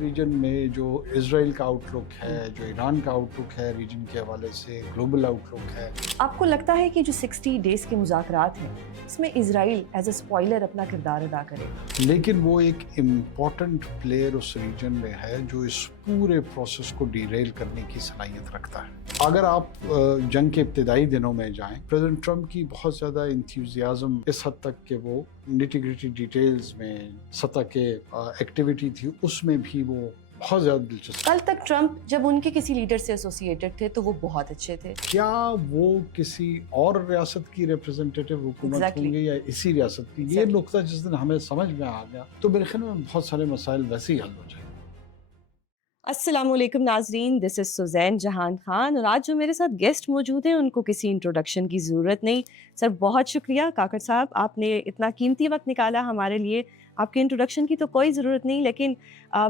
Reason में जो Israel का आउटलुक है, जो ईरान का आउटलुक है रीजन के हवाले से, ग्लोबल आउटलुक है। आपको लगता है कि जो 60 डेज के मुज़ाकरात हैं इसमें इजराइल एज अ स्पॉइलर अपना किरदार अदा करे? लेकिन वो एक इम्पॉर्टेंट प्लेयर उस रीजन में है जो इस पूरे प्रोसेस को डीरेल करने की सलाहियत रखता है। अगर आप जंग के इब्तदाई दिनों में जाएं, प्रेसिडेंट ट्रंप की बहुत ज़्यादा इंथ्यूजियाज्म इस हद तक कि वो निटी ग्रिटी डिटेल्स में सतह के एक्टिविटी थी, उसमें भी वो बहुत ज़्यादा दिलचस्प। कल तक ट्रंप जब उनके किसी लीडर से एसोसिएटेड थे तो वो बहुत अच्छे थे। क्या वो किसी और रियासत की रिप्रेजेंटेटिव हुकूमत Exactly. होंगे या इसी रियासत की? ये नुक्ता जिस दिन हमें समझ में आ गया तो मेरे ख्याल में बहुत सारे मसाइल वैसे ही हल हो जाएंगे। अस्सलामुअलैकुम नाजरीन, दिस इज़ सुज़ैन जहान खान और आज जो मेरे साथ गेस्ट मौजूद हैं उनको किसी इंट्रोडक्शन की ज़रूरत नहीं। सर बहुत शुक्रिया काकड़ साहब, आपने इतना कीमती वक्त निकाला हमारे लिए। आपके इंट्रोडक्शन की तो कोई ज़रूरत नहीं, लेकिन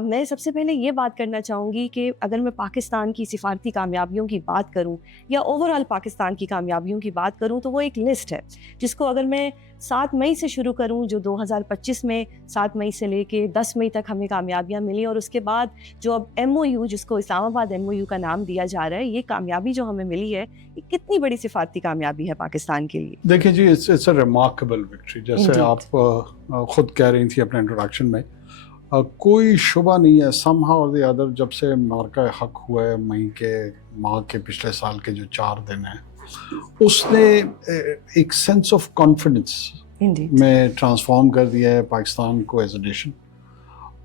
मैं सबसे पहले ये बात करना चाहूँगी कि अगर मैं पाकिस्तान की सिफारती कामयाबियों की बात करूँ या ओवरऑल पाकिस्तान की कामयाबियों की बात करूँ तो वो एक लिस्ट है जिसको अगर मैं 7 मई से शुरू करूँ, जो 2025 में 7 मई से लेके 10 मई तक हमें कामयाबियाँ मिली, और उसके बाद जो अब MOU जिसको इस्लामाबाद MOU का नाम दिया जा रहा है, ये कामयाबी जो हमें मिली है, ये कितनी बड़ी सिफारती कामयाबी है पाकिस्तान के लिए? देखिए जी, इट्स अ रिमार्केबल विक्ट्री। जैसे Indeed. आप खुद कह रही थी अपने इंट्रोडक्शन में, कोई शुबा नहीं है समहाउ और द अदर जब से मार्का हक हुआ है मई के माह के पिछले साल के जो 4 दिन हैं, उसने एक सेंस ऑफ कॉन्फिडेंस Indeed. में ट्रांसफॉर्म कर दिया है पाकिस्तान को एज ए नेशन।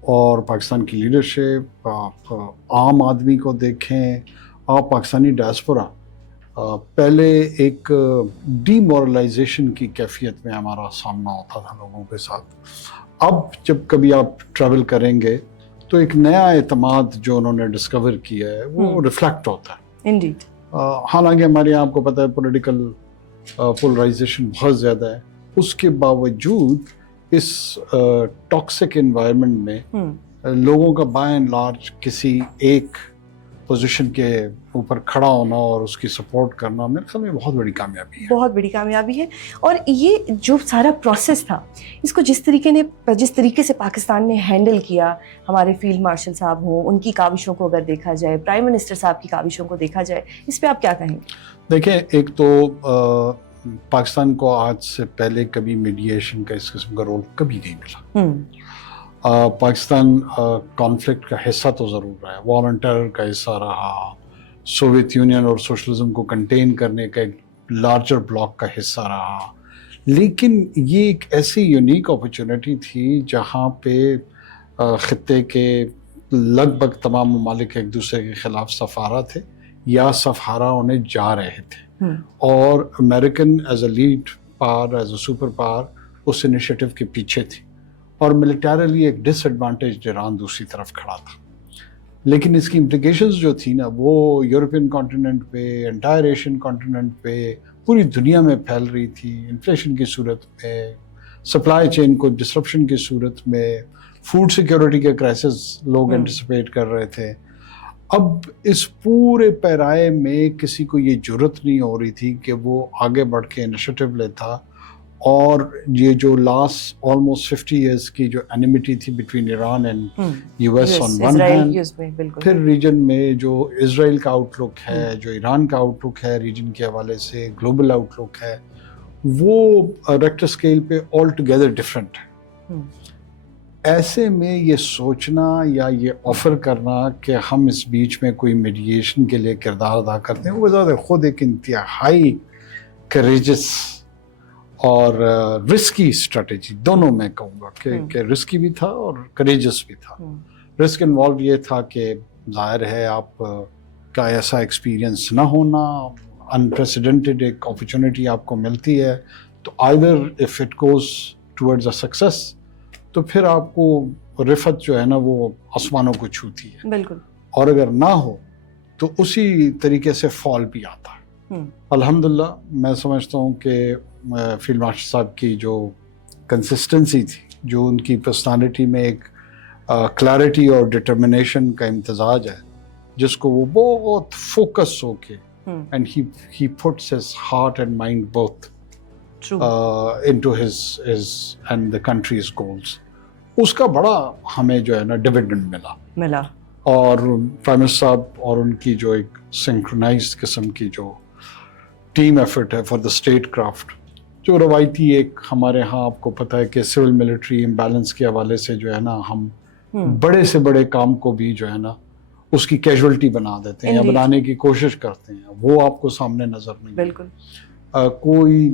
और पाकिस्तान की लीडरशिप, आप आम आदमी को देखें, आप पाकिस्तानी डायस्पोरा, पहले एक डीमोरलाइजेशन की कैफियत में हमारा सामना होता था लोगों के साथ। अब जब कभी आप ट्रैवल करेंगे तो एक नया एतमाद जो उन्होंने डिस्कवर किया है वो रिफ्लेक्ट होता है। Indeed. हालांकि हमारे यहाँ आपको पता है पॉलिटिकल पोलराइजेशन बहुत ज़्यादा है, उसके बावजूद इस टॉक्सिक एनवायरनमेंट में लोगों का बाय एंड लार्ज किसी एक पोजीशन के ऊपर खड़ा होना और उसकी सपोर्ट करना मेरे ख्याल में बहुत बड़ी कामयाबी है। बहुत बड़ी कामयाबी है। और ये जो सारा प्रोसेस था, इसको जिस तरीके से पाकिस्तान ने हैंडल किया, हमारे फील्ड मार्शल साहब हों, उनकी काविशों को अगर देखा जाए, प्राइम मिनिस्टर साहब की काविशों को देखा जाए, इस पे आप क्या कहेंगे? देखिए, एक तो पाकिस्तान को आज से पहले कभी मीडिएशन का इस किस्म का रोल कभी नहीं मिला। पाकिस्तान कॉन्फ्लिक्ट का हिस्सा तो ज़रूर रहा है, वॉर ऑन टेरर का हिस्सा रहा, सोवियत यूनियन और सोशलिज्म को कंटेन करने का एक लार्जर ब्लॉक का हिस्सा रहा, लेकिन ये एक ऐसी यूनिक अपॉर्चुनिटी थी जहाँ पे ख़ित्ते के लगभग तमाम ममालिक एक दूसरे के ख़िलाफ़ सफ़ारा थे या सफ़ारा उन्हें जा रहे थे, और American as a lead power, as a super power उस इनिशिएटिव के पीछे थी, और मिलिटरीली एक डिसएडवांटेज ईरान दूसरी तरफ खड़ा था। लेकिन इसकी इम्प्लिकेशंस जो थी ना, वो यूरोपियन कॉन्टिनेंट पे, एंटायर एशियन कॉन्टिनेंट पे, पूरी दुनिया में फैल रही थी। इन्फ्लेशन की सूरत में, सप्लाई चेन को डिसरप्शन की सूरत में, फूड सिक्योरिटी के क्राइसिस लोग एंटिसिपेट कर रहे थे। अब इस पूरे पैराए में किसी को ये जुर्रत नहीं हो रही थी कि वो आगे बढ़ के इनिशिएटिव लेता, और ये जो लास्ट ऑलमोस्ट 50 इयर्स की जो एनिमिटी थी between Iran and US on one hand, फिर रीजन में जो इजराइल का आउटलुक है, जो ईरान का आउटलुक है रीजन के हवाले से, ग्लोबल आउटलुक है, वो रेक्टर स्केल पे ऑल टुगेदर डिफरेंट है। ऐसे में ये सोचना या ये ऑफर करना कि हम इस बीच में कोई मीडिएशन के लिए किरदार अदा करते हैं, वो ज़्यादा खुद एक इंतहाई करेजस और रिस्की स्ट्रेटेजी, दोनों मैं कहूँगा कि रिस्की भी था और करेजस भी था। रिस्क इन्वॉल्व ये था कि जाहिर है आप का ऐसा एक्सपीरियंस ना होना, अनप्रेसिडेंटेड एक अपॉर्चुनिटी आपको मिलती है, तो either if it goes towards a success तो फिर आपको रिफत जो है ना वो आसमानों को छूती है, बिल्कुल, और अगर ना हो तो उसी तरीके से फॉल भी आता है। अल्हम्दुलिल्लाह मैं समझता हूँ कि फील्ड मार्शल साहब की जो कंसिस्टेंसी थी, जो उनकी पर्सनालिटी में एक क्लैरिटी और डिटर्मिनेशन का इम्तजाज है, जिसको वो बहुत फोकस होके and he puts his heart and mind both into his and the country's goals, उसका बड़ा हमें जो है ना डिविडेंड मिला और प्राइम मिनिस्टर साहब और उनकी जो एक सिंक्रोनाइज्ड किस्म की जो टीम एफर्ट है फॉर द स्टेट क्राफ्ट, जो रवायती एक हमारे यहाँ आपको पता है कि सिविल मिलिट्री इम्बैलेंस के हवाले से जो है ना हम बड़े से बड़े काम को भी जो है ना उसकी कैजुअलिटी बना देते हैं या बनाने की कोशिश करते हैं, वो आपको सामने नजर नहीं बिल्कुल कोई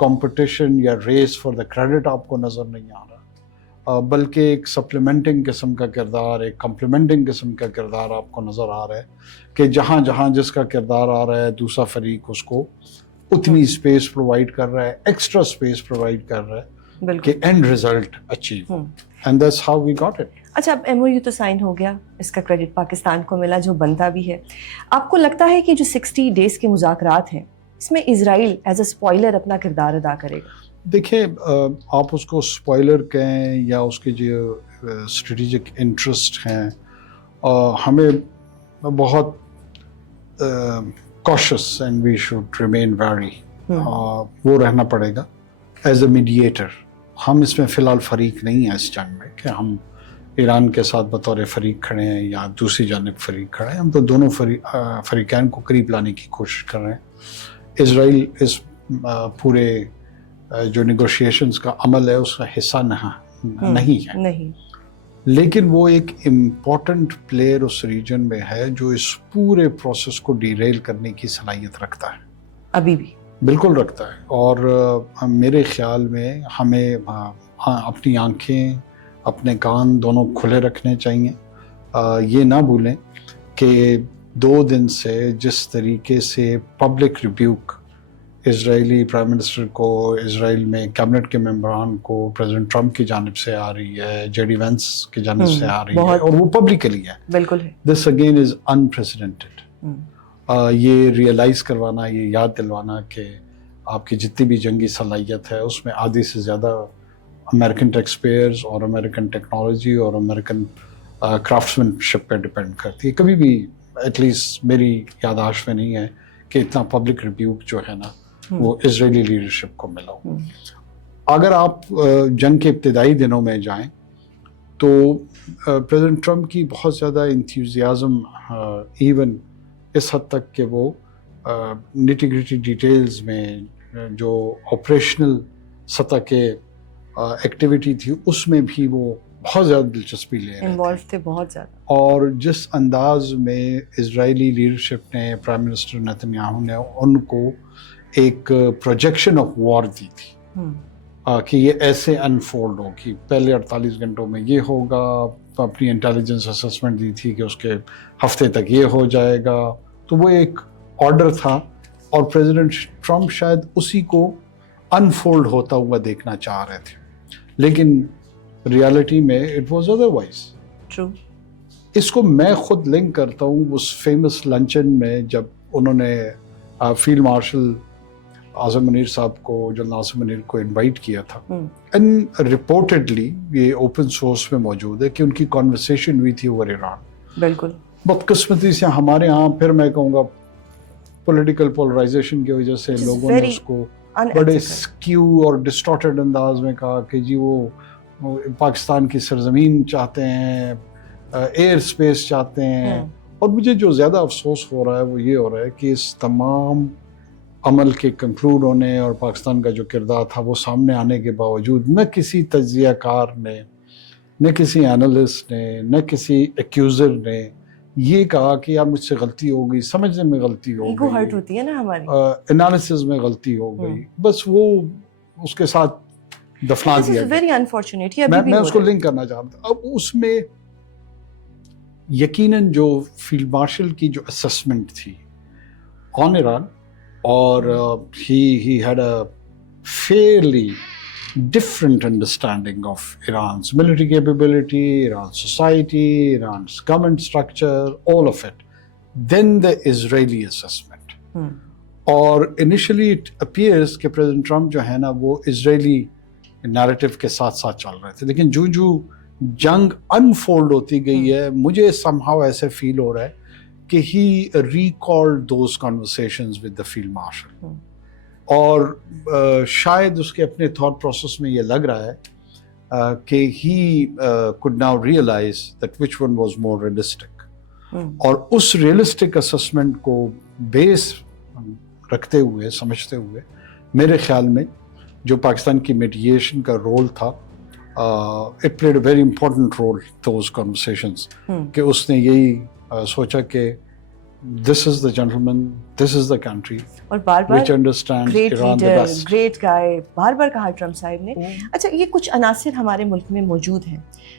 कंपटीशन या रेस फॉर द क्रेडिट आपको नजर नहीं आ रहा, बल्कि एक सप्लीमेंटिंग किस्म का किरदार, एक कम्प्लीमेंटिंग किस्म का किरदार आपको नजर आ रहा है कि जहाँ जहाँ जिसका किरदार आ रहा है दूसरा फरीक उसको उतनी स्पेस प्रोवाइड कर रहा है, एक्स्ट्रा स्पेस प्रोवाइड कर रहा है कि end result achieve, and that's how we got it. अच्छा, अब एमओयू तो साइन हो गया, इसका क्रेडिट पाकिस्तान को मिला जो बनता भी है। आपको लगता है कि जो 60 डेज के मुज़ाकरात हैं इसमें इजराइल एज अ स्पॉइलर अपना किरदार अदा करेगा? देखिए, आप उसको स्पॉइलर कहें या उसके जो स्ट्रेटेजिक इंटरेस्ट हैं, हमें बहुत cautious and we should remain very, वो रहना पड़ेगा एज अ मीडिएटर। हम इसमें फ़िलहाल फ़रीक नहीं है इस जंग में कि हम ईरान के साथ बतौर फ़रीक खड़े हैं या दूसरी जानिब फ़रीक खड़े हैं, हम तो दोनों फ़रीक़ैन को करीब लाने की कोशिश कर रहे हैं। इजराइल इस पूरे जो नेगोशिएशंस का अमल है उसका हिस्सा नहीं है, लेकिन वो एक इम्पॉर्टेंट प्लेयर उस रीजन में है जो इस पूरे प्रोसेस को डीरेल करने की सलाहियत रखता है, अभी भी बिल्कुल रखता है। और मेरे ख्याल में हमें अपनी आंखें अपने कान दोनों खुले रखने चाहिए। ये ना भूलें कि 2 दिन से जिस तरीके से public rebuke Israeli prime minister को, इजराइल में कैबिनेट के मेंबरान को प्रेसिडेंट ट्रंप की जानिब से आ रही है, जेडी वेंस की जानिब से आ रही है, और वो पब्लिकली है, बिल्कुल है, दिस अगेन इज अनप्रेसिडेंटेड। ये रियलाइज करवाना, ये याद दिलवाना कि आपकी जितनी भी जंगी सलाहियत है उसमें आधी से ज़्यादा अमेरिकन टैक्स पेयर्स और अमेरिकन टेक्नोलॉजी और अमेरिकन क्राफ्ट्समैनशिप पे डिपेंड करती है। कभी भी एटलीस्ट मेरी याददाश्त में नहीं है कि इतना पब्लिक रिब्यूक जो है ना वो इजरायली लीडरशिप को मिला हो। अगर आप जंग के इब्तिदाई दिनों में जाएं तो प्रेसिडेंट ट्रंप की बहुत ज़्यादा इंथ्यूजियाज़म इवन इस हद तक कि वो निटी ग्रिटी डिटेल्स में जो ऑपरेशनल सतह के एक्टिविटी थी उसमें भी वो बहुत ज़्यादा दिलचस्पी ले रहे इन्वॉल्व थे बहुत ज़्यादा। और जिस अंदाज में इजरायली लीडरशिप ने, प्राइम मिनिस्टर नेतन्याहू ने उनको एक प्रोजेक्शन ऑफ वॉर दी थी कि ये ऐसे अनफोल्ड होगी, पहले 48 घंटों में ये होगा, अपनी इंटेलिजेंस असेसमेंट दी थी कि उसके हफ्ते तक ये हो जाएगा, तो वो एक ऑर्डर था और प्रेसिडेंट ट्रंप शायद उसी को अनफोल्ड होता हुआ देखना चाह रहे थे, लेकिन रियलिटी में इट वाज अदरवाइज। ट्रू। इसको मैं खुद लिंक करता हूँ उस फेमस लंचन में जब उन्होंने फील्ड मार्शल आज़म मुनीर साहब को, जनरल आज़म मुनीर को इनवाइट किया था, एंड रिपोर्टेडली ये ओपन सोर्स में मौजूद है कि उनकी कॉन्वर्सेशन हुई थी ओवर ईरान। बिल्कुल। बदकिस्मती से हमारे यहाँ फिर मैं कहूँगा पॉलिटिकल पोलराइजेशन की वजह से लोगों ने उसको बड़े स्क्यू और डिस्टॉर्टेड अंदाज में कहा कि जी वो पाकिस्तान की सरजमीन चाहते हैं, एयर स्पेस चाहते हैं। और मुझे जो ज़्यादा अफसोस हो रहा है वो ये हो रहा है कि इस तमाम अमल के कंक्लूड होने और पाकिस्तान का जो किरदार था वो सामने आने के बावजूद न किसी तज्ज़ियाकार ने, न किसी एनालिस्ट ने, न किसी एक्यूज़र ने ये कहा कि यार मुझसे गलती हो गई, समझने में गलती हो गई, हर्ट होती है ना हमारी, एनालिसिस में गलती हो गई, बस वो उसके साथ दफना दिया गया। Very unfortunate. मैं उसको लिंक करना चाहता। अब उसमें यकीनन जो फील्ड मार्शल की जो असेसमेंट थी ऑन ईरान, और he had a fairly different understanding of Iran's military capability, Iran's society, Iran's government structure, all of it, than the Israeli assessment. और initially it appears कि President Trump जो है ना वो Israeli narrative के साथ साथ चल रहे थे, लेकिन जो जंग अनफोल्ड होती गई है मुझे somehow ऐसे फील हो रहा है कि he recalled those conversations with the field marshal, और शायद उसके अपने थॉट प्रोसेस में ये लग रहा है کہ he could now realize that which one was more realistic. اور اس ریئلسٹک اسسمنٹ کو بیس رکھتے ہوئے سمجھتے ہوئے میرے خیال میں جو پاکستان کی میڈیشن کا رول تھا it played a very important role those conversations کہ اس نے یہی سوچا کہ دس از دا gentlemen this is the country اور بار بار which understands great Iran the leader best. Great guy بار بار کہا ٹرمپ صاحب نے. اچھا یہ کچھ عناصر ہمارے ملک میں موجود ہیں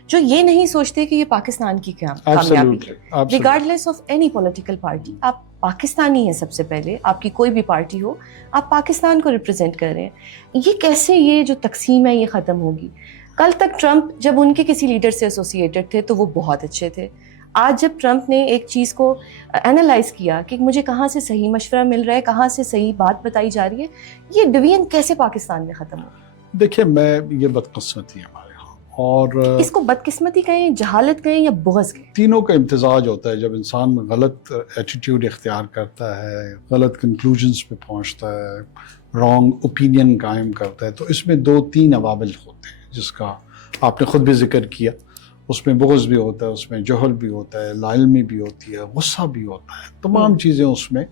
جو یہ نہیں سوچتے کہ یہ پاکستان کی کامیابی Absolutely, ہے absolutely. Regardless of any political party. آپ پاکستانی ہیں سب سے پہلے, آپ کی کوئی بھی پارٹی ہو, آپ پاکستان کو ریپرزینٹ کر رہے ہیں. یہ کیسے یہ جو تقسیم ہے یہ ختم ہوگی؟ کل تک ٹرمپ جب ان کے کسی لیڈر سے ایسوسیٹڈ تھے تو وہ بہت اچھے تھے. آج جب ٹرمپ نے ایک چیز کو اینالائز کیا کہ مجھے کہاں سے صحیح مشورہ مل رہا ہے, کہاں سے صحیح بات بتائی جا رہی ہے, یہ ڈویژن کیسے پاکستان میں ختم ہو؟ دیکھیے میں یہ بدقسمتی ہے ہمارے یہاں, اور اس کو بدقسمتی کہیں, جہالت کہیں یا بغض کہیں؟ تینوں کا امتزاج ہوتا ہے. جب انسان غلط ایٹیٹیوڈ اختیار کرتا ہے, غلط کنکلوژنس پہ پہنچتا ہے, رانگ اوپینین قائم کرتا ہے, تو اس میں دو تین عوامل ہوتے ہیں جس کا آپ نے خود بھی ذکر کیا. اس میں بغض بھی ہوتا ہے, اس میں جہل بھی ہوتا ہے, لا علمی بھی ہوتی ہے, غصہ بھی ہوتا ہے. تمام چیزیں اس میں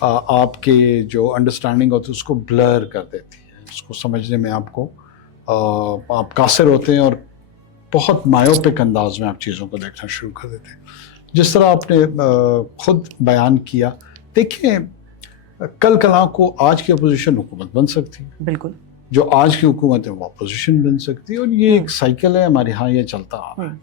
آپ کے جو انڈرسٹینڈنگ ہوتی ہے اس کو بلر کر دیتی ہے. اس کو سمجھنے میں آپ کو آپ قاصر ہوتے ہیں اور بہت مایوپک انداز میں آپ چیزوں کو دیکھنا شروع کر دیتے ہیں. جس طرح آپ نے خود بیان کیا, دیکھیں کل کلاں کو آج کی اپوزیشن حکومت بن سکتی ہے, بالکل جو آج کی حکومت ہے وہ اپوزیشن بن سکتی ہے, اور یہ ایک سائیکل ہے ہمارے ہاں, یہ چلتا آ رہا ہے.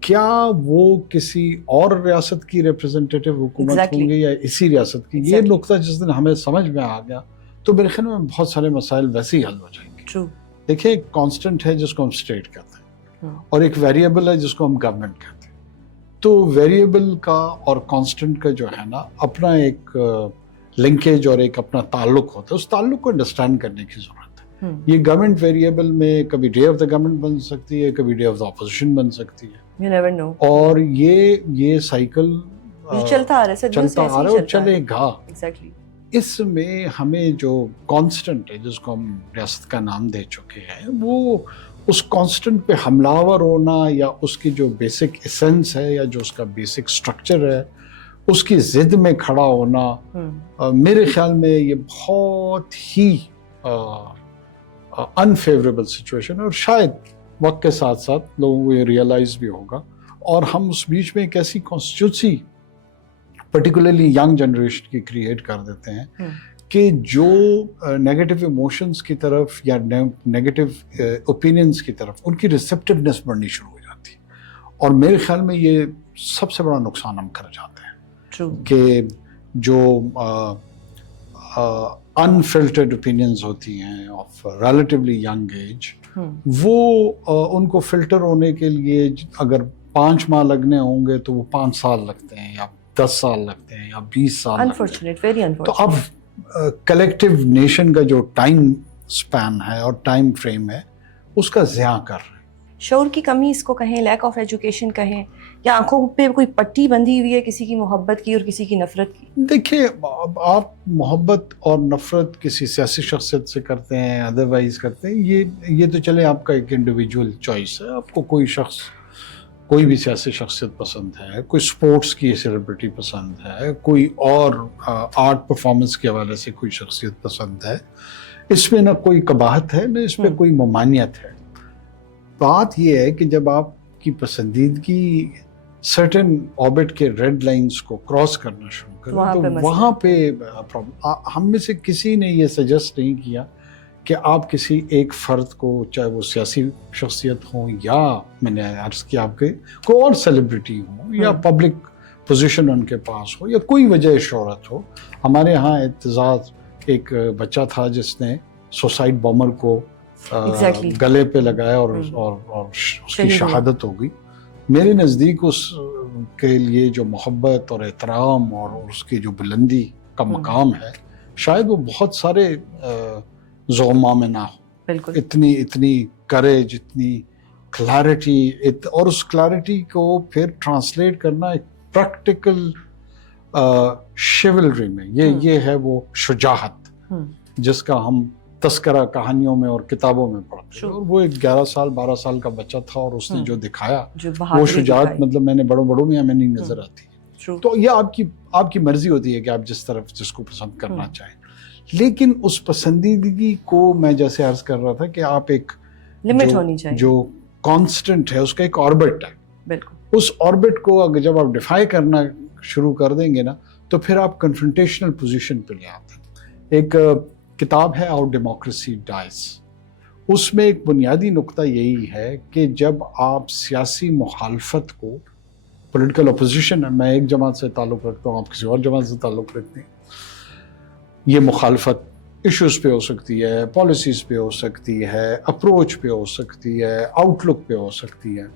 کیا وہ کسی اور ریاست کی ریپرزنٹیٹیو حکومت ہوں گے یا اسی ریاست کی؟ یہ نقطہ جس دن ہمیں سمجھ میں آ گیا تو میرے خیال میں بہت سارے مسائل ویسے ہی حل ہو جائیں گے. دیکھیں ایک کانسٹنٹ ہے جس کو ہم اسٹیٹ کہتے ہیں, اور ایک ویریبل ہے جس کو ہم گورنمنٹ کہتے ہیں. تو ویریبل کا اور کانسٹنٹ کا جو ہے نا اپنا ایک لنکیج اور ایک اپنا تعلق ہوتا ہے. اس تعلق کو انڈرسٹینڈ کرنے کی ضرورت ہے. یہ گورنمنٹ ویریبل میں کبھی ڈے آف دا گورنمنٹ بن سکتی ہے, کبھی ڈے آف دا اپوزیشن بن سکتی ہے. You never know. اور یہ سائیکل چلتا آ رہا ہے اور چلے گا. ایگزیکٹلی. اس میں ہمیں جو کانسٹنٹ ہے جس کو ہم ریاست کا نام دے چکے ہیں, وہ اس کانسٹنٹ پہ حملہ آور ہونا یا اس کی جو بیسک ایسنس ہے یا جو اس کا بیسک سٹرکچر ہے اس کی ضد میں کھڑا ہونا, میرے خیال میں یہ بہت ہی انفیوریبل سچویشن ہے. اور شاید وقت کے ساتھ ساتھ لوگوں کو یہ ریئلائز بھی ہوگا, اور ہم اس بیچ میں ایک ایسی کانسٹیٹیوسی پرٹیکولرلی ینگ جنریشن کی کریٹ کر دیتے ہیں کہ جو نیگیٹو ایموشنز کی طرف یا نیگیٹو اوپینینز کی طرف ان کی ریسیپٹیونیس بڑھنی شروع ہو جاتی ہے. اور میرے خیال میں یہ سب سے بڑا نقصان ہم کر جاتے ہیں کہ جو انفلٹرڈ اوپینینز ہوتی ہیں آف ریلیٹیولی ینگ ایج, وہ ان کو فلٹر ہونے کے لیے اگر 5 ماہ لگنے ہوں گے تو وہ 5 سال لگتے ہیں یا 10 سال لگتے ہیں یا 20 سال. Unfortunate, very unfortunate. تو اب کلیکٹیو نیشن کا جو ٹائم سپین ہے اور ٹائم فریم ہے اس کا ضیاع کر رہے ہیں. شعور کی کمی اس کو کہیں, لیک آف ایجوکیشن کہیں, یا آنکھوں پہ کوئی پٹی بندھی ہوئی ہے کسی کی محبت کی اور کسی کی نفرت کی؟ دیکھیے آپ محبت اور نفرت کسی سیاسی شخصیت سے کرتے ہیں, ادروائز کرتے ہیں, یہ تو چلے آپ کا ایک انڈیویجول چوائس ہے. آپ کو کوئی شخص کوئی بھی سیاسی شخصیت پسند ہے, کوئی سپورٹس کی سیلیبریٹی پسند ہے, کوئی اور آرٹ پرفارمنس کے حوالے سے کوئی شخصیت پسند ہے. اس میں نہ کوئی قباحت ہے نہ اس پہ کوئی ممانعت ہے. بات یہ ہے کہ جب آپ کی پسندیدگی سرٹن آربٹ کے ریڈ لائنز کو کراس کرنا شروع کریں تو وہاں پہ پرابلم. ہم میں سے کسی نے یہ سجیسٹ نہیں کیا کہ آپ کسی ایک فرد کو, چاہے وہ سیاسی شخصیت ہوں یا میں نے عرض کیا آپ کے کوئی اور سیلیبریٹی ہوں یا پبلک پوزیشن ان کے پاس ہو یا کوئی وجہ شہرت ہو. ہمارے ہاں اعتزاز ایک بچہ تھا جس نے سوسائڈ بامر کو گلے پہ لگایا اور اس کی شہادت ہو گئی. میرے نزدیک اس کے لیے جو محبت اور احترام اور اس کی جو بلندی کا مقام ہے شاید وہ بہت سارے زعما میں نہ ہو. اتنی کریج, اتنی کلیرٹی, اور اس کلیرٹی کو پھر ٹرانسلیٹ کرنا ایک پریکٹیکل شیولری میں, یہ ہے وہ شجاعت جس کا ہم तस्करा कहानियों में और किताबों में पढ़ते हैं। और वो एक 11 साल 12 साल का बच्चा था और उसने जो दिखाया वो शुजाअत मतलब मैंने बड़ों में हमें नहीं नजर आती। तो ये आपकी मर्जी होती है कि आप जिस तरफ जिसको पसंद करना चाहें, लेकिन उस पसंदीदगी को मैं जैसे अर्ज कर रहा था कि आप एक लिमिट होनी चाहिए, जो कांस्टेंट है उसका एक ऑर्बिट है। बिल्कुल उस ऑर्बिट को अगर जब आप डिफाई करना शुरू कर देंगे ना तो फिर आप कन्फ्रंटेशनल पोजीशन पे ले आते हैं। एक किताब है आउट डेमोक्रेसी डाइज, उसमें एक बुनियादी नुक्ता यही है कि जब आप सियासी मुखालफत को, पॉलिटिकल अपोजिशन है, मैं एक जमात से ताल्लुक़ रखता हूँ, आप किसी और जमात से ताल्लुक़ रखते हैं, ये मुखालफत इश्यूज़ पे हो सकती है, पॉलिसीज़ पे हो सकती है, अप्रोच पे हो सकती है, आउटलुक पे हो सकती है,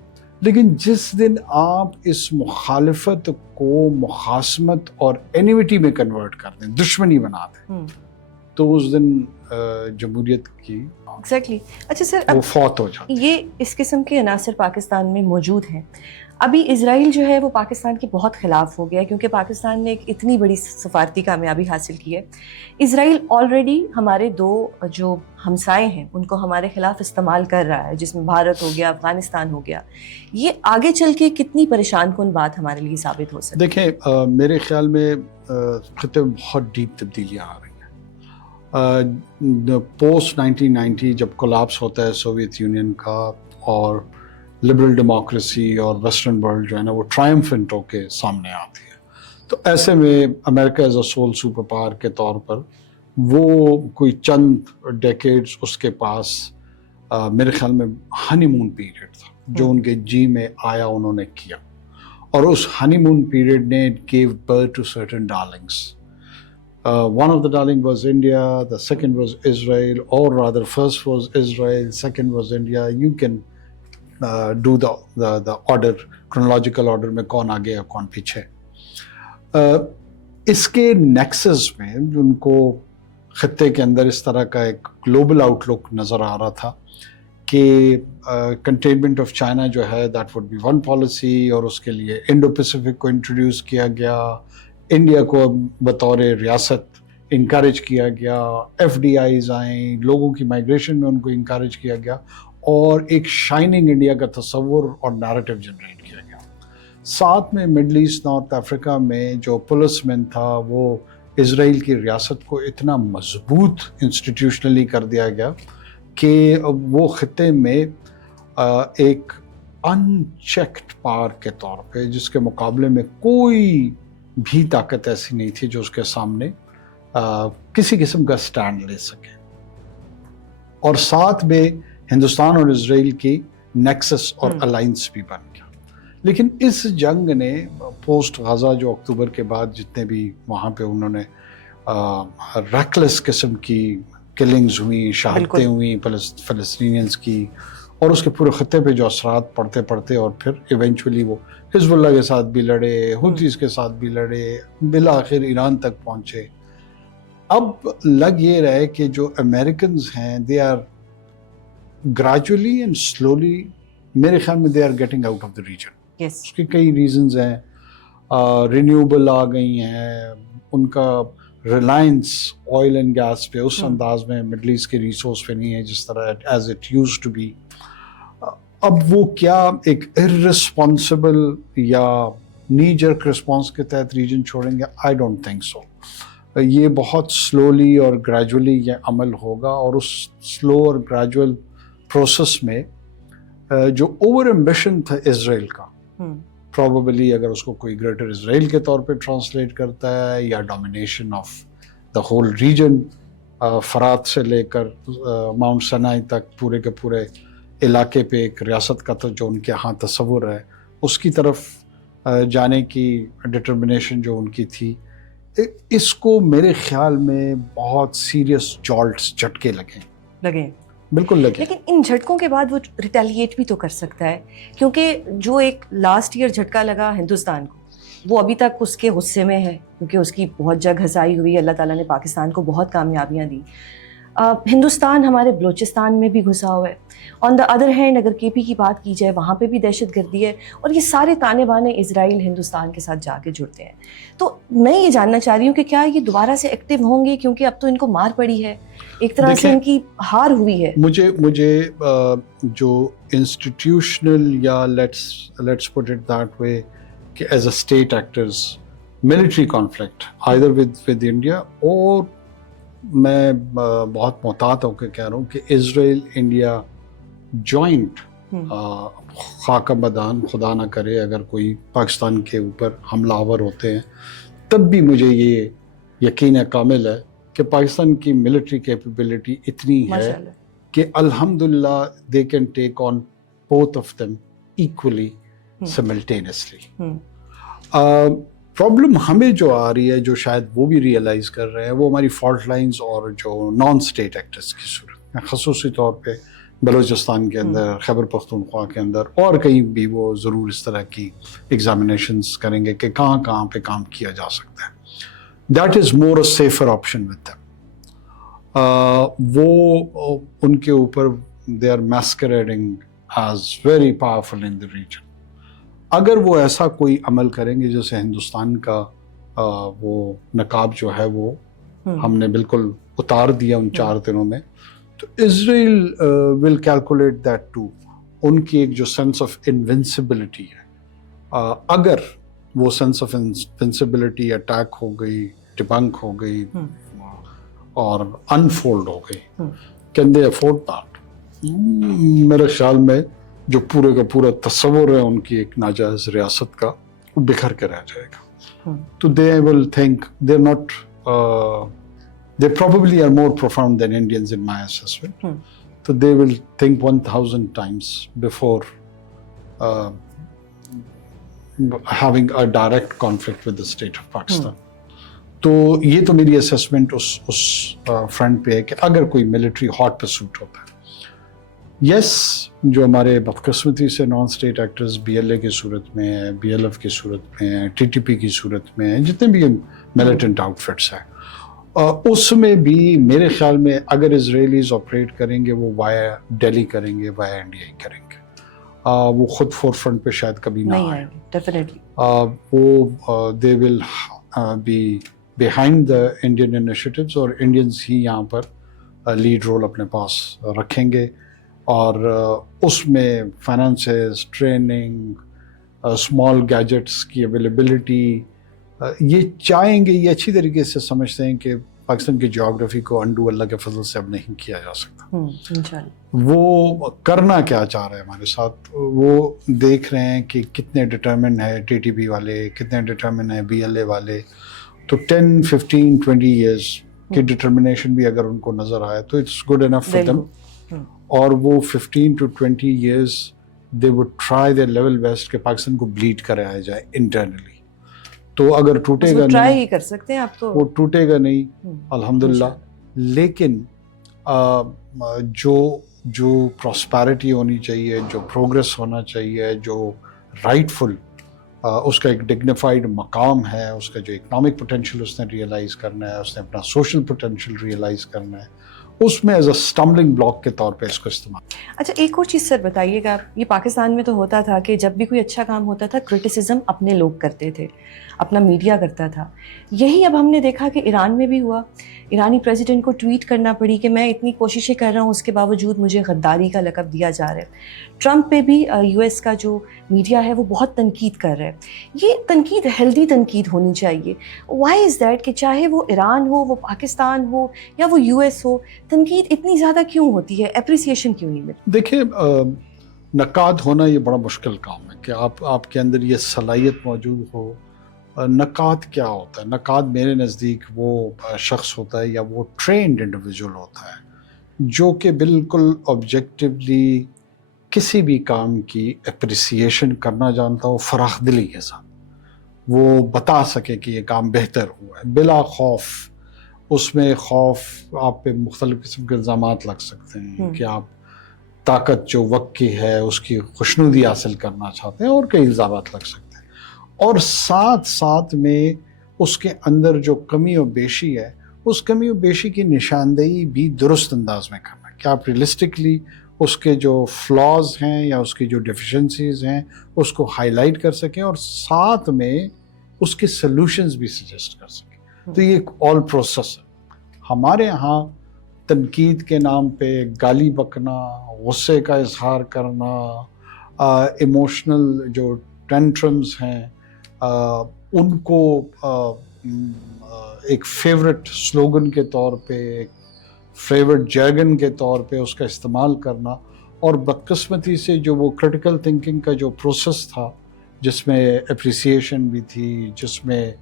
लेकिन जिस दिन आप इस मुखालफत को मुखासमत और एनिमिटी में कन्वर्ट कर दें, दुश्मनी बना दें, तो उस दिन जमहूरियत की एग्जैक्टली अच्छा सर, वो फौत हो जाती है। ये इस किस्म के अनासर पाकिस्तान में मौजूद हैं। अभी इजराइल जो है वो पाकिस्तान के बहुत खिलाफ हो गया है क्योंकि पाकिस्तान ने एक इतनी बड़ी सफारती कामयाबी हासिल की है। इजराइल ऑलरेडी हमारे दो जो हमसाए हैं उनको हमारे खिलाफ इस्तेमाल कर रहा है, जिसमें भारत हो गया, अफगानिस्तान हो गया। ये आगे चल के कितनी परेशान कुन बात हमारे लिए साबित हो सकती है? देखें, मेरे ख्याल में खिते में बहुत डीप तब्दीलियाँ आ रही हैं। पोस्ट 1990 जब कोलैप्स होता है सोवियत यूनियन का और लिबरल डेमोक्रेसी और वेस्टर्न वर्ल्ड जो है ना वो ट्रायम्फेंट होके सामने आती है, तो ऐसे में America as a sole super power के तौर पर वो कोई चंद डेकेड्स उसके पास मेरे ख्याल में हनीमून पीरियड था जो उनके जी में आया, उन्होंने किया, और उस हनीमून पीरियड ने gave birth to certain darlings. One of the darling was India, the second was Israel, or rather first was Israel, second was India. You can do the order, chronological order में कौन आगे या कौन पीछे। इसके nexus में उनको खत्ते के अंदर इस तरह का एक ग्लोबल आउटलुक नज़र आ रहा था कि कंटेनमेंट ऑफ चाइना जो है that would be one policy, और उसके लिए इंडो पैसिफिक को इंट्रोड्यूस किया गया, इंडिया को बतौर रियासत इनकरेज किया गया, FDIs आए, लोगों की माइग्रेशन में उनको इनकरेज किया गया और एक शाइनिंग इंडिया का तस्वुर और नैरेटिव जनरेट किया गया। साथ में मिडल ईस्ट, नॉर्थ अफ्रीका में जो पुलिसमैन था वो इजराइल की रियासत को इतना मजबूत इंस्टीट्यूशनली कर दिया गया कि वो खिते में एक अनचेक्ड पावर के तौर पे, जिसके मुकाबले में कोई भी ताकत ऐसी नहीं थी जो उसके सामने किसी किस्म का स्टैंड ले सके। और साथ में हिंदुस्तान और इजराइल की नेक्सस और अलायंस भी बन गया। लेकिन इस जंग ने पोस्ट गाजा जो अक्टूबर के बाद जितने भी वहाँ पे उन्होंने रैकलेस किस्म की किलिंग्स हुई, शहादतें हुई फ़लस्तीनियंस की, और उसके पूरे खत्ते पे जो असरात पड़ते पड़ते और फिर इवेंचुअली वो हिजबुल्लाह के साथ भी लड़े, हुतीज़ के साथ भी लड़े, बिल आखिर ईरान तक पहुँचे। अब लग ये रहा है कि जो अमेरिकन्स हैं they are gradually and slowly, मेरे ख्याल में they are getting out of the region. उसके कई रीजंस हैं, रिन्यूएबल आ गई हैं, उनका रिलायंस ऑयल एंड गैस पे उस अंदाज में मिडल ईस्ट के रिसोर्स पे नहीं है जिस तरह as it used to be. अब वो क्या एक इररिस्पॉन्सिबल या नी जर्क रिस्पॉन्स के तहत रीजन छोड़ेंगे? I don't think so. ये बहुत स्लोली और ग्रेजुअली ये अमल होगा, और उस स्लो और ग्रेजुअल प्रोसेस में जो ओवर एम्बिशन था इजराइल का, प्रॉबेबली अगर उसको कोई ग्रेटर इजराइल के तौर पे ट्रांसलेट करता है या domination of the whole region, फरात से लेकर माउंट सनाई तक पूरे के पूरे इलाके पे एक रियासत का तो जो उनके यहाँ तस्वुर है उसकी तरफ जाने की डिटर्मिनेशन जो उनकी थी, इसको मेरे ख्याल में बहुत सीरियस जॉल्ट्स, झटके लगे। बिल्कुल लगे। लेकिन इन झटकों के बाद वो रिटेलिएट भी तो कर सकता है, क्योंकि जो एक लास्ट ईयर झटका लगा हिंदुस्तान को, वो अभी तक उसके गुस्से में है क्योंकि उसकी बहुत जग हसाई हुई। अल्लाह ताला ने पाकिस्तान को बहुत कामयाबियाँ दी। ہندوستان ہمارے بلوچستان میں بھی گھسا ہوا ہے. آن دا ادر ہینڈ اگر کے پی کی بات کی جائے وہاں پہ بھی دہشت گردی ہے, اور یہ سارے تانے بانے اسرائیل ہندوستان کے ساتھ جا کے جڑتے ہیں. تو میں یہ جاننا چاہ رہی ہوں کہ کیا یہ دوبارہ سے ایکٹیو ہوں گے, کیونکہ اب تو ان کو مار پڑی ہے, ایک طرح سے ان کی ہار ہوئی ہے. مجھے جو انسٹیٹیوشنل یا let's put it that way کہ as a state actors military conflict either with India, اور میں بہت محتاط ہو کے کہہ رہا ہوں کہ اسرائیل انڈیا جوائنٹ خاکہ بدان, خدا نہ کرے اگر کوئی پاکستان کے اوپر حملہ آور ہوتے ہیں, تب بھی مجھے یہ یقین کامل ہے کہ پاکستان کی ملٹری کیپیبلٹی اتنی ہے کہ الحمدللہ they can take on both of them equally simultaneously. Problem ہمیں جو آ رہی ہے, جو شاید وہ بھی ریئلائز کر رہے ہیں, وہ ہماری فالٹ لائنز اور جو نان اسٹیٹ ایکٹرز کی صورت میں, خصوصی طور پہ بلوچستان کے اندر, خیبر پختونخوا کے اندر, اور کہیں بھی وہ ضرور اس طرح کی ایگزامینیشنز کریں گے کہ کہاں کہاں پہ کام کیا جا سکتا ہے. That is more a safer option with them. وہ ان کے اوپر they are masquerading as very powerful in the region. اگر وہ ایسا کوئی عمل کریں گے جیسے ہندوستان کا وہ نقاب جو ہے وہ ہم نے بالکل اتار دیا ان 4 دنوں میں, تو اسرائیل ول کیلکولیٹ دیٹ ٹو. ان کی ایک جو سینس آف انوینسبلٹی ہے, اگر وہ سینس آف انوینسبلٹی اٹیک ہو گئی, ڈبنک ہو گئی اور انفولڈ ہو گئی, کین دے افورڈ دیٹ؟ میرے خیال میں جو پورے کا پورا تصور ہے ان کی ایک ناجائز ریاست کا, وہ بکھر کے رہ جائے گا. تو they will think they are not, they probably are more profound than Indians in my assessment. So they will think 1000 times before having a direct conflict with the state of Pakistan. تو یہ تو میری assessment اس front پہ ہے کہ اگر کوئی military hot pursuit ہوتا ہے, یس جو ہمارے بدقسمتی سے non state actors B L A کی صورت میں ہیں, بی ایل ایف کی صورت میں ہیں, ٹی ٹی پی کی صورت میں ہیں, جتنے بھی ملیٹنٹ آؤٹ فٹس ہیں, اس میں بھی میرے خیال میں اگر اسرائیلیز آپریٹ کریں گے وہ وایا دہلی کریں گے, وایا انڈیا کریں گے, وہ خود فور فرنٹ پہ شاید کبھی نہ آئیں. ڈیفینیٹلی وہ they will be behind the Indian initiatives, اور انڈینز ہی یہاں پر لیڈ رول اپنے پاس رکھیں گے, اور اس میں فائنانسز, ٹریننگ, اسمال گیجٹس کی اویلیبلٹی, یہ چاہیں گے, یہ اچھی طریقے سے سمجھتے ہیں کہ پاکستان کی جیوگرافی کو انڈو اللہ کے فضل سے اب نہیں کیا جا سکتا. وہ کرنا کیا چاہ رہے ہیں ہمارے ساتھ, وہ دیکھ رہے ہیں کہ کتنے ڈٹرمن ہے ٹی ٹی پی والے, کتنے ڈٹرمن ہے بی ایل اے والے. تو 10, 15, 20 ایئرس کی ڈٹرمنیشن بھی اگر ان کو نظر آئے تو it's good enough for them. اور وہ 15 to 20 years they would try their level best کہ پاکستان کو بلیڈ کرایا جائے انٹرنلی. تو اگر ٹوٹے گا ٹرائی ہی کر سکتے ہیں آپ, تو وہ ٹوٹے گا نہیں الحمدللہ. لیکن جو پراسپیرٹی ہونی چاہیے, جو پروگرس ہونا چاہیے, جو رائٹ فل اس کا ایک ڈگنیفائڈ مقام ہے, اس کا جو اکنامک پوٹینشیل اس نے ریئلائز کرنا ہے, اس نے اپنا سوشل پوٹینشیل ریئلائز کرنا ہے, اس میں ایز اے اسٹمبلنگ بلاک کے طور پہ اس کو استعمال. اچھا ایک اور چیز سر بتائیے گا, یہ پاکستان میں تو ہوتا تھا کہ جب بھی کوئی اچھا کام ہوتا تھا کرٹیسزم اپنے لوگ کرتے تھے, اپنا میڈیا کرتا تھا. یہی اب ہم نے دیکھا کہ ایران میں بھی ہوا, ایرانی پریزیڈنٹ کو ٹویٹ کرنا پڑی کہ میں اتنی کوششیں کر رہا ہوں, اس کے باوجود مجھے غداری کا لقب دیا جا رہا ہے. ٹرمپ پہ بھی یو ایس کا جو میڈیا ہے وہ بہت تنقید کر رہا ہے. یہ تنقید ہیلدی تنقید ہونی چاہیے. وائی از دیٹ کہ چاہے وہ ایران ہو, وہ پاکستان ہو, یا وہ یو ایس ہو, تنقید اتنی زیادہ کیوں ہوتی ہے, اپریسیشن کیوں نہیں ملتی؟ دیکھیں نقاد ہونا یہ بڑا مشکل کام ہے کہ آپ کے اندر یہ صلاحیت موجود ہو. نقاد کیا ہوتا ہے؟ نقاد میرے نزدیک وہ شخص ہوتا ہے یا وہ ٹرینڈ انڈیویجول ہوتا ہے جو کہ بالکل آبجیکٹیولی کسی بھی کام کی اپریسیشن کرنا جانتا ہو, فراخ دلی کے ساتھ وہ بتا سکے کہ یہ کام بہتر ہوا ہے بلا خوف. اس میں خوف آپ پہ مختلف قسم کے الزامات لگ سکتے ہیں کہ آپ طاقت جو وقت کی ہے اس کی خوشنودی حاصل کرنا چاہتے ہیں, اور کئی الزامات لگ سکتے ہیں. اور ساتھ ساتھ میں اس کے اندر جو کمی و بیشی ہے उस कमी और बेशी की निशानदेही भी दुरुस्त अंदाज में करना कि आप रियलिस्टिकली उसके जो फ्लॉज हैं या उसकी जो डेफिशिएंसीज हैं उसको हाईलाइट कर सकें और साथ में उसके सॉल्यूशंस भी सजेस्ट कर सकें। तो ये एक ऑल प्रोसेस है। हमारे यहाँ तनकीद के नाम पे गाली बकना, गुस्से का इजहार करना, इमोशनल जो टेंट्रम्स हैं उनको एक फेवरेट स्लोगन के तौर पे, एक फेवरेट जर्गन के तौर पे उसका इस्तेमाल करना, और बदकिस्मती से जो वो क्रिटिकल थिंकिंग का जो प्रोसेस था जिसमें अप्रिसिएशन भी थी, जिसमें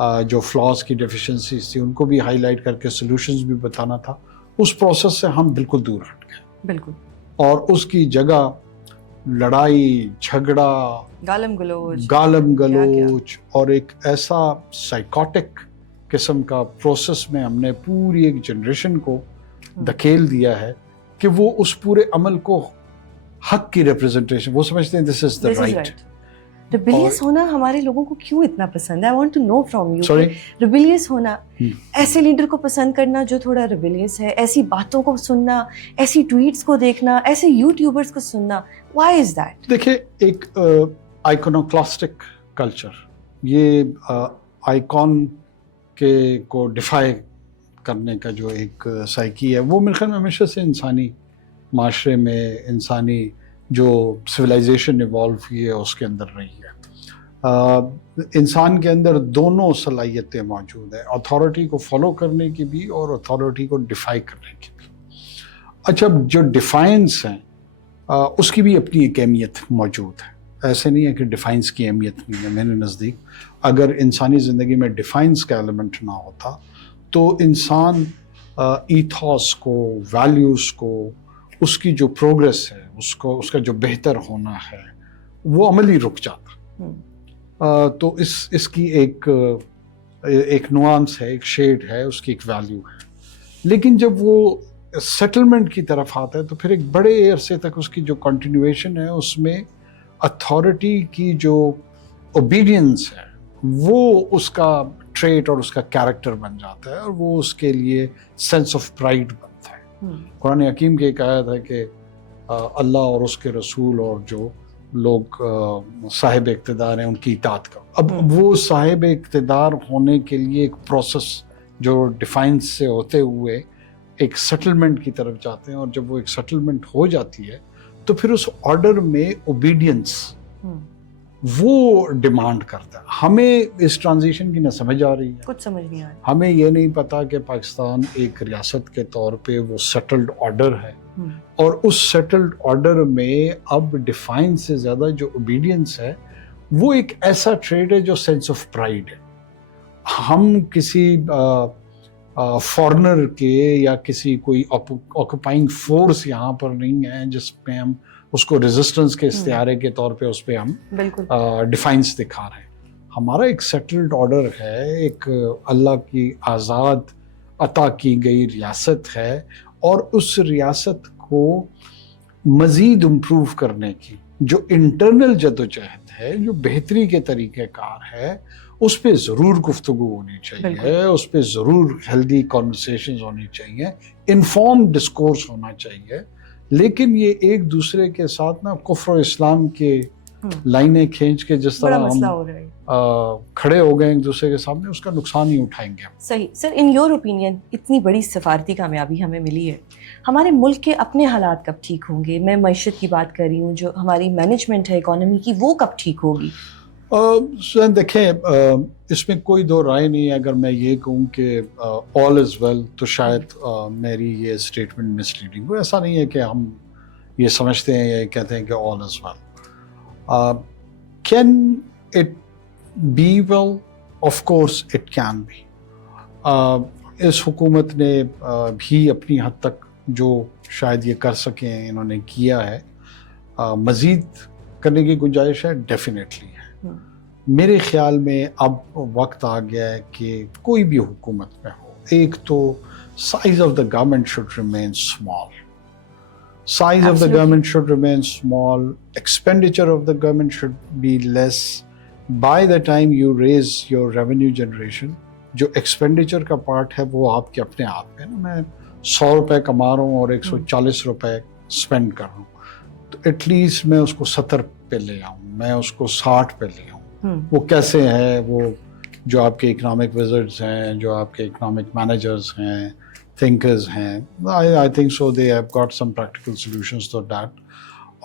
जो फ्लॉज की डेफिशिएंसीज थी उनको भी हाईलाइट करके सॉल्यूशंस भी बताना था, उस प्रोसेस से हम बिल्कुल दूर हट गए। बिल्कुल। और उसकी जगह लड़ाई झगड़ा, गालम गलोच और एक ऐसा साइकोटिक किस्म का प्रोसेस में हमने पूरी एक जनरेशन को धकेल दिया है कि वो उस पूरे अमल को हक की रिप्रेजेंटेशन, वो समझते हैं this is the right. Rebellious होना हमारे लोगों को क्यों इतना पसंद है? I want to know from you. Sorry, rebellious होना, ऐसे लीडर को पसंद करना जो थोड़ा रिबेलियस है, ऐसी बातों को सुनना, ऐसी ट्वीट्स को देखना, ऐसे यूट्यूबर्स को सुनना, व्हाई इज दैट? देखिए, एक आइकोनोक्लास्टिक कल्चर, ये आइकॉन के को डिफाई करने का जो एक साइकी है, वो मेरे ख्याल में हमेशा से इंसानी माशरे में, इंसानी जो सिविलाइजेशन इवॉल्व हुई है उसके अंदर रही है। इंसान के अंदर दोनों सलाहियतें मौजूद हैं, अथॉरिटी को फॉलो करने की भी और अथॉरिटी को डिफाई करने की भी। अच्छा, जो डिफाइंस हैं उसकी भी अपनी एक अहमियत मौजूद है। ऐसे नहीं है कि डिफाइंस की अहमियत नहीं है। मेरे नज़दीक अगर इंसानी ज़िंदगी में डिफाइंस का एलिमेंट ना होता तो इंसान ईथॉस को, वैल्यूज़ को, उसकी जो प्रोग्रेस है, उसको, उसका जो बेहतर होना है, वो अमली रुक जाता। तो इसकी एक नुआंस है, एक शेड है, उसकी एक वैल्यू है। लेकिन जब वो सेटलमेंट की तरफ आता है तो फिर एक बड़े अरसे तक उसकी जो कंटिन्यूएशन है उसमें अथॉरिटी की जो ओबीडियंस है वो उसका ट्रेट और उसका कैरेक्टर बन जाता है और वो उसके लिए सेंस ऑफ प्राइड बनता है। कुरान हकीम की एक आयत है कि अल्लाह और उसके रसूल और जो लोग साहिब इक़्तिदार हैं उनकी इताअत करो। अब वो साहिब इक़्तिदार होने के लिए एक प्रोसेस जो डिफाइंस से होते हुए एक सेटलमेंट की तरफ जाते हैं, और जब वो एक सेटलमेंट हो जाती है तो फिर उस ऑर्डर में ओबीडियंस वो डिमांड करता है। हमें इस ट्रांजिशन की ना समझ आ रही है, कुछ समझ नहीं आ रही। हमें ये नहीं पता कि पाकिस्तान एक रियासत के तौर पे वो सेटल्ड ऑर्डर है, और उस सेटल्ड ऑर्डर में अब डिफाइन से ज़्यादा जो ओबीडियंस है वो एक ऐसा ट्रेड है जो सेंस ऑफ प्राइड है। हम किसी फॉरेनर के या किसी कोई ऑक्यूपाइंग फोर्स यहाँ पर नहीं है जिसमें हम उसको रेजिस्टेंस के इस्तियारे के तौर पे उस पर हम डिफाइंस दिखा रहे हैं। हमारा एक सेटल्ड ऑर्डर है, एक अल्लाह की आज़ाद अता की गई रियासत है, और उस रियासत को मज़ीद इम्प्रूव करने की जो इंटरनल जदोजहद है, जो बेहतरी के तरीक़ेकार है, उस पर ज़रूर गुफ्तगू होनी चाहिए, उस पर ज़रूर हेल्दी कॉन्वर्सेशंस होनी चाहिए, इन्फॉर्म डिस्कोर्स होना चाहिए। लेकिन ये एक दूसरे के साथ ना कुफ्र और इस्लाम के लाइनें खींच के जिस तरह हम खड़े हो गए एक दूसरे के सामने, उसका नुकसान ही उठाएंगे हम। सही सर, इन योर ओपिनियन इतनी बड़ी सफारती कामयाबी हमें मिली है, हमारे मुल्क के अपने हालात कब ठीक होंगे? मैं मईशत की बात कर रही हूँ, जो हमारी मैनेजमेंट है इकोनॉमी की, वो कब ठीक होगी? देखें, इसमें कोई दो राय नहीं है। अगर मैं ये कहूँ कि ऑल इज़ वेल तो शायद मेरी ये स्टेटमेंट मिसलीडिंग हो। ऐसा नहीं है कि हम ये समझते हैं या कहते हैं कि all is well. Can it be well? Of course it can be. इस हुकूमत ने भी अपनी हद तक जो शायद ये कर सकें इन्होंने किया है। मज़ीद करने की गुंजाइश है, डेफिनेटली है। मेरे ख्याल में अब वक्त आ गया है कि कोई भी हुकूमत में हो, एक तो size of the government should remain small, size of the government should remain small, expenditure of the government should be less. By the time you raise your revenue generation, जो एक्सपेंडिचर का पार्ट है वो आपके अपने आप है ना, मैं 100 रुपए कमा रहा हूँ और 140 रुपए स्पेंड कर रहा हूँ, तो एटलीस्ट मैं उसको 70 पे ले आऊँ, मैं उसको 60 पे ले आऊँ। वो कैसे है, वो जो आपके इकोनॉमिक विजर्ड्स हैं, जो आपके इकोनॉमिक मैनेजर्स हैं, थिंकर्स हैं, I think so they have got some practical solutions to that.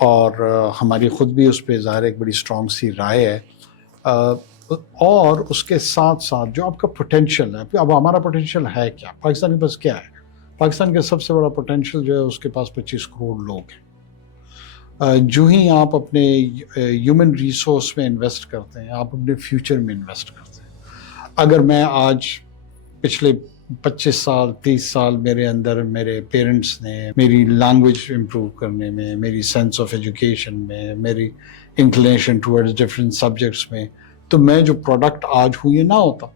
और हमारी खुद भी उस पर ज़ाहिर एक बड़ी स्ट्रॉन्ग सी राय है। और उसके साथ साथ जो आपका पोटेंशियल है, अब हमारा पोटेंशियल है क्या, पाकिस्तान के पास क्या है? पाकिस्तान का सबसे बड़ा पोटेंशियल जो है उसके पास 25 करोड़ लोग हैं। जो ही आप अपने ह्यूमन रिसोर्स में इन्वेस्ट करते हैं, आप अपने फ्यूचर में इन्वेस्ट करते हैं। अगर मैं आज पिछले 25 साल 30 साल मेरे अंदर मेरे पेरेंट्स ने मेरी लैंग्वेज इम्प्रूव करने में, मेरी सेंस ऑफ एजुकेशन में, मेरी इंक्लिनेशन टुवर्ड्स डिफरेंट सब्जेक्ट्स में, तो मैं जो प्रोडक्ट आज हूँ ये ना होता।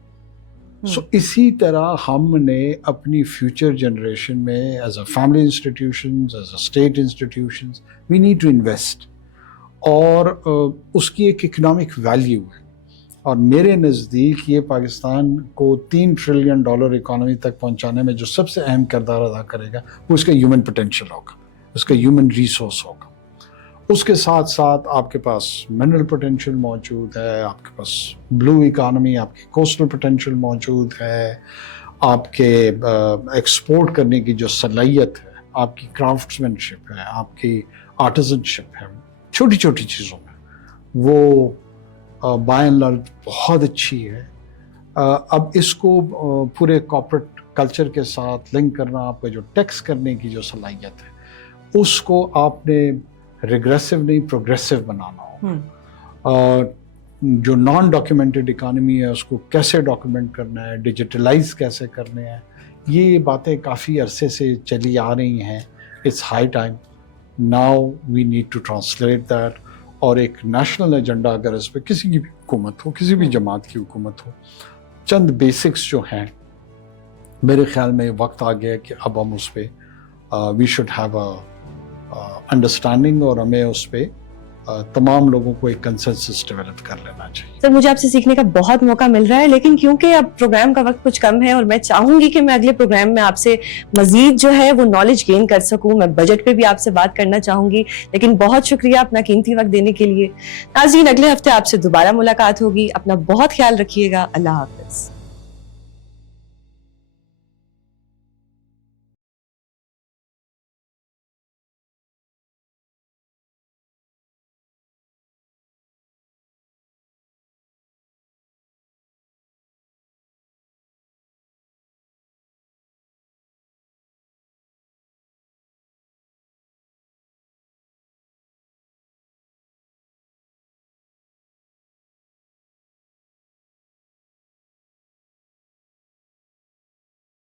सो इसी तरह हमने अपनी फ्यूचर जनरेशन में as a family institutions, as a state institutions, we need to invest. और उसकी एक इकोनॉमिक वैल्यू है, और मेरे नज़दीक ये पाकिस्तान को $3 ट्रिलियन इकोनॉमी तक पहुंचाने में जो सबसे अहम किरदार अदा करेगा वो उसका ह्यूमन पोटेंशियल होगा, उसका ह्यूमन रिसोर्स होगा। उसके साथ साथ आपके पास मिनरल पोटेंशियल मौजूद है, आपके पास ब्लू इकानमी, आपकी कोस्टल पोटेंशियल मौजूद है, आपके एक्सपोर्ट करने की जो सलाहियत है, आपकी क्राफ्ट्समैनशिप है, आपकी आर्टिजनशिप है, छोटी छोटी चीज़ों में वो बाय एंड लार्ज बहुत अच्छी है। अब इसको पूरे कॉर्पोरेट कल्चर के साथ लिंक करना, आपका जो टैक्स करने की जो सलाहियत है उसको आपने रिग्रेसिव नहीं प्रोग्रेसिव बनाना हो। जो नॉन डॉक्यूमेंटेड इकानमी है उसको कैसे डॉक्यूमेंट करना है, डिजिटलाइज कैसे करने हैं, ये बातें काफ़ी अरसे से चली आ रही हैं। It's high time now we need to translate that, और एक नेशनल एजेंडा अगर इस पर किसी की भी हुकूमत हो, किसी भी जमात की हुकूमत हो, चंद बेसिक्स जो हैं मेरे ख्याल में वक्त आ गया कि अब हम उस पर we should have a understanding, और हमें उस पर तमाम लोगों को एक कंसेंसस डेवलप कर लेना चाहिए। सर मुझे आपसे सीखने का बहुत मौका मिल रहा है, लेकिन क्योंकि अब प्रोग्राम का वक्त कुछ कम है और मैं चाहूंगी कि मैं अगले प्रोग्राम में आपसे मजीद जो है वो नॉलेज गेन कर सकूं, मैं बजट पे भी आपसे बात करना चाहूंगी, लेकिन बहुत शुक्रिया अपना कीमती वक्त देने के लिए। नाज़रीन, अगले हफ्ते आपसे दोबारा मुलाकात होगी, अपना बहुत ख्याल रखिएगा। अल्लाह हाफिज।